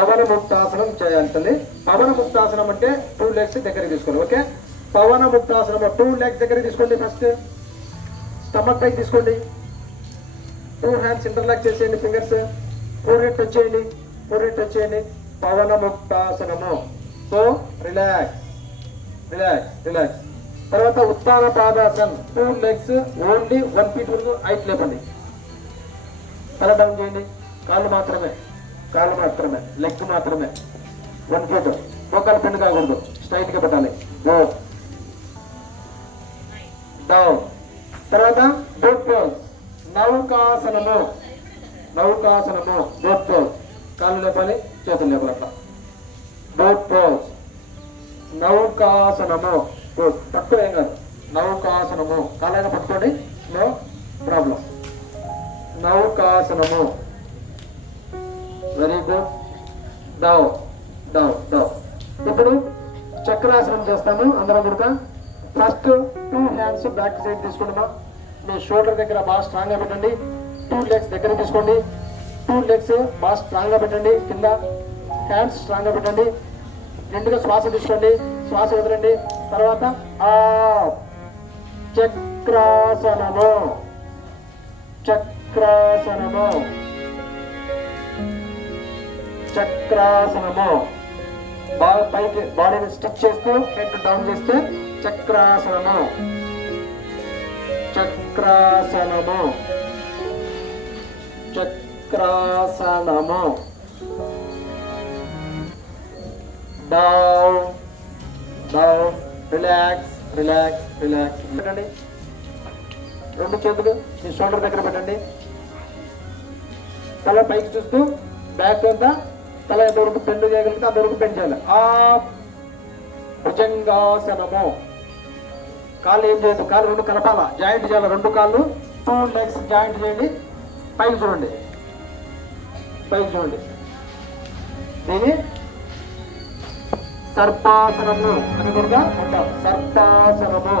పవన ముక్తాసనం చేయాలి తల్లి. పవన ముక్తాసనం అంటే 2 legs దగ్గరికి తీసుకోండి. ఓకే, పవన ముక్తాసనం 2 legs దగ్గరికి తీసుకోండి. ఫస్ట్ స్టమక్ పైకి తీసుకోండి. 2 hands ఇంటర్లాక్ చేసేయండి. ఫింగర్స్ ఫోర్హెడ్ టచ్ చేయండి. ఫోర్హెడ్ టచ్ చేయండి. పవన ముక్తాసనము. So relax relax relax. తర్వాత ఉత్తాన పాదాసన్ 2 legs ఓన్లీ 1 feet వరకు హైట్ లేపండి. తల డౌన్ చేయండి. కాళ్ళు మాత్రమే, కాళ్ళు మాత్రమే, లెగ్ మాత్రమే 1 feet. మోకాలు పెండు కాకూడదు, స్ట్రైట్ గా పెట్టాలి. Go down. తర్వాత బోత్ పోల్స్ నౌకాసనము. నౌకాసనము బోత్ పోల్స్. కాళ్ళు లేపాలి, చేతులు లేపాలి. అట్లా బోత్ పోల్స్ నౌకాసనము. తక్కువ ఏం కాదు. నౌకాసనము కాళ్ళైనా పట్టుకోండి, నో ప్రాబ్లం. నౌకాసనము. Very good. Down down down. ఇప్పుడు చక్రాసనం చేస్తాము అందరం కూడా. ఫస్ట్ 2 hands బ్యాక్ సైడ్ తీసుకోండి. మీ షోల్డర్ దగ్గర బాగా స్ట్రాంగ్ గా పెట్టండి. 2 legs దగ్గర తీసుకోండి. 2 legs బాగా స్ట్రాంగ్ గా పెట్టండి. కింద హ్యాండ్స్ స్ట్రాంగ్ గా పెట్టండి. రెండుగా శ్వాస తీసుకోండి, శ్వాస వదలండి. తర్వాత చక్రాసనము. చక్రాసనము. చక్రాసనము. బాగా పైకి బాడీని స్ట్రెచ్ చేస్తూ హెడ్ డౌన్ చేస్తే చక్రాసనము. చక్రాసనము. చక్రాసనము. Down down. Relax relax relax. పెట్టండి. 2 చేతులు మీ షోల్డర్ దగ్గర పెట్టండి. తల పైకి చూస్తూ బ్యాక్ అంతా తల ఎంతవరకు బెండ్ చేయగలిగితే అంతవరకు బెండ్ చేయాలి. భుజంగాసనము. కాళ్ళు ఏం చేయదు, కాళ్ళు 2 కలపాల, జాయింట్ చేయాలి. 2 కాళ్ళు 2 legs జాయింట్ చేయండి. పైకి చూడండి, పైకి చూడండి. దీన్ని సర్పాసనము అని కూడా అంటాం. సర్పాసనము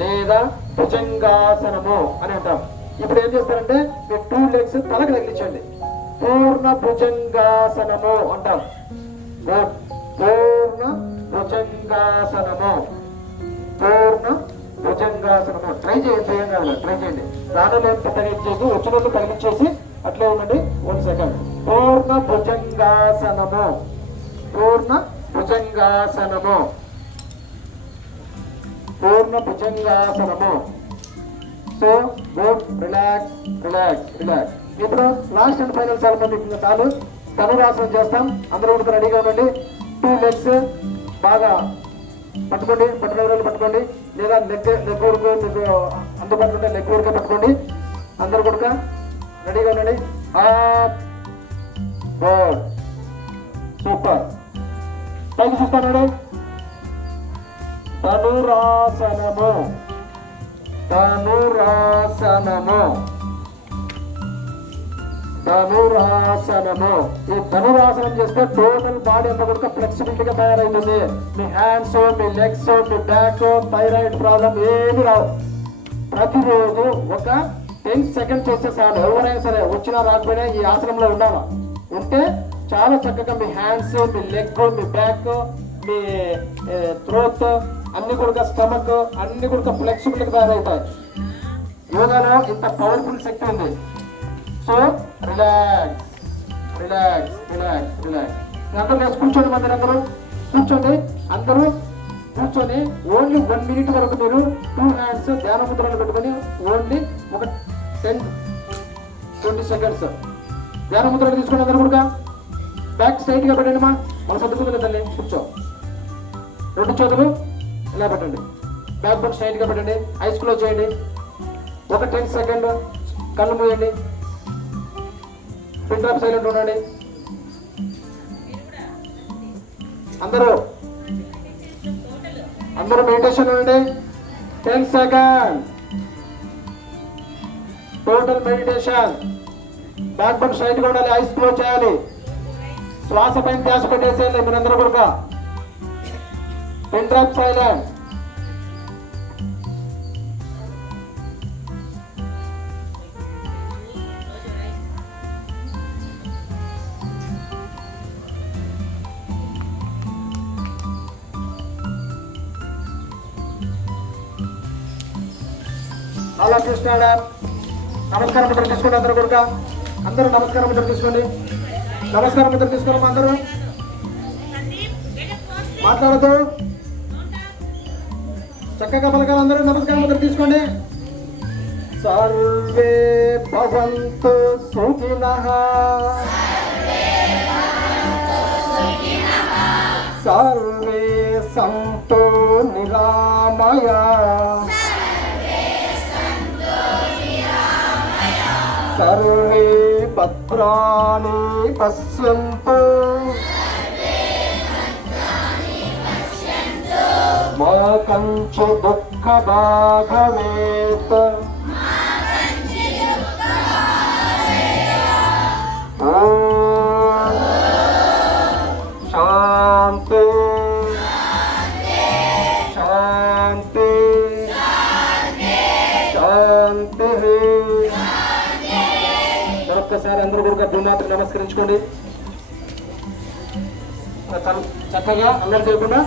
లేదా భుజంగాసనము అని అంటాం. ఇప్పుడు ఏం చేస్తారంటే మీరు 2 legs తలకు తగిలించండి. పూర్ణ భుజంగాసనము అంటాం. పూర్ణ భుజంగాసనము. పూర్ణ భుజంగాసనము. ట్రై చేయండి, ఏం కాదు, ట్రై చేయండి. దానిలో ఏం తగిలించేసి వచ్చిన వాళ్ళు తగిలించేసి అట్లే ఉండండి. 1 second. పూర్ణ భుజంగాసనము. పూర్ణ భుజంగాసనము. పూర్ణ భుజంగాసనము. So good. Relax relax relax. ఇప్పుడు లాస్ట్ అండ్ ఫైనల్ చాలా మంది చాలు. ధనురాసనం చేస్తాం. అందరూ కూడా రెడీగా ఉండండి. 2 legs బాగా పట్టుకోండి, పట్టుకోవాలి పట్టుకోండి. లేదా లెగ్ వరకు మీకు అందుబాటులో ఉంటే లెగ్ వరకు పట్టుకోండి. అందరూ కూడా రెడీగా ఉండండి. Good, super. పైకి చూస్తాను. ధనురాసనము. ధనురాసనము. ధనురాసనము. ఈ ధనురాసనం చేస్తే టోటల్ బాడీ అంతా కూడా ఫ్లెక్సిబిలిటీగా తయారవుతుంది. మీ హ్యాండ్స్, మీ లెగ్స్, మీ బ్యాక్, థైరాయిడ్ ప్రాబ్లం ఏమి రావు. ప్రతిరోజు ఒక 10 seconds చేస్తే చాలు. ఎవరైనా సరే వచ్చినా రాకపోయినా ఈ ఆసనంలో ఉండాలా. ఉంటే చాలా చక్కగా మీ హ్యాండ్స్, మీ లెగ్, మీ బ్యాక్, మీ థ్రోట్ అన్ని కూడా, స్టమక్ అన్ని కూడా ఫ్లెక్సిబిలిటీగా తయారవుతాయి. యోగాలో ఇంత పవర్ఫుల్ శక్తి ఉంది. So relax relax relax relax. అందరూ లేచి కూర్చోండి. మంది అందరూ కూర్చోండి. అందరూ కూర్చొని ఓన్లీ 1 minute వరకు మీరు 2 hands ధ్యాన ముద్రలు పెట్టుకొని ఓన్లీ ఒక 10-20 seconds ధ్యాన ముద్రలు తీసుకుని అందరూ కూడా బ్యాక్ స్ట్రైట్ గా పెట్టండి. మన సర్దుకుంటుంది తల్లి. కూర్చో. 2 చేతులు ఇలా పెట్టండి. బ్యాక్ బోన్ స్ట్రైట్ గా పెట్టండి. ఐస్ క్లోజ్ చేయండి. ఒక 10 seconds కళ్ళు మూయండి. పిన్ డ్రాప్ సైలెంట్ ఉండండి. అందరూ మెడిటేషన్ ఉండండి. 10 seconds total meditation. Back bone straight గా ఉండాలి. ఐస్ క్లోజ్ చేయాలి. శ్వాస పైన ధ్యాస పెట్టేసేయాలి మీరందరూ కూడా. Pin drop silent. All of you stand up. నమస్కారం ముద్ర తీసుకోండి అందరూ కూడా. అందరూ నమస్కారం ముద్ర తీసుకోండి. నమస్కారం ముద్ర తీసుకోండి అందరూ. మాట్లాడదు, చక్కగా పలకాలి అందరూ. నమస్కారం ముద్ర తీసుకోండి. సర్వే భవంతు సుఖినః, సర్వే సంతు నిరామయాః, సర్వే భద్రాణి పశ్యంతు మా కంచు దుఃఖ భాగవేత్. ఓం శాంతి శాంతి శాంతి. మరొక్కసారి అందరూ కూడా భూమాతకు నమస్కరించుకోండి. చక్కగా అల్లరి చేయకుండా